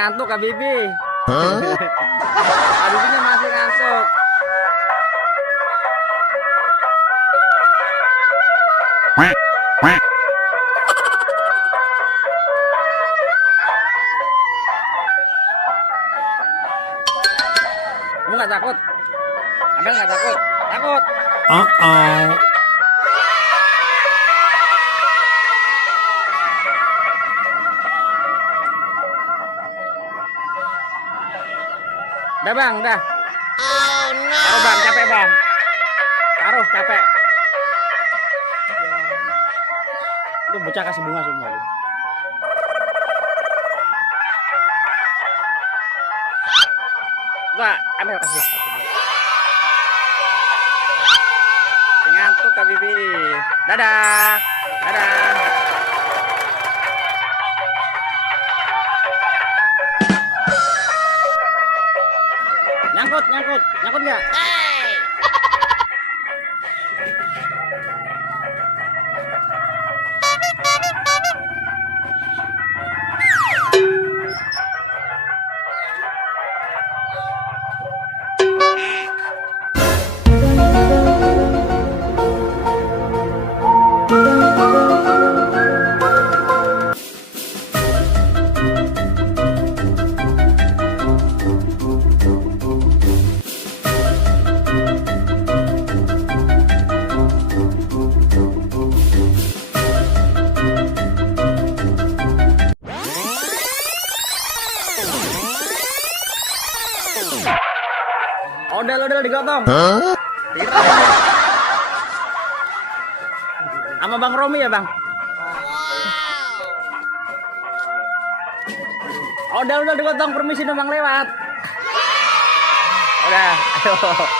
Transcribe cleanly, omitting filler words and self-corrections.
ngantuk Kak Bibi. Kak Bibinya masih ngantuk. Kamu nggak takut? Abel nggak takut? Takut. Udah bang, udah. Oh no. Taruh bang, capek bang. Taruh, capek. Itu bocah kasih bunga semua. Enggak, ambil kasih. Ngantuk Kak Bibi. Dadah. Dadah. Nyangkut, nyangkut. Nyangkut enggak? Odel digotong. Sama Bang Romi ya bang. Odel digotong, permisi numpang lewat. Udah, ayo.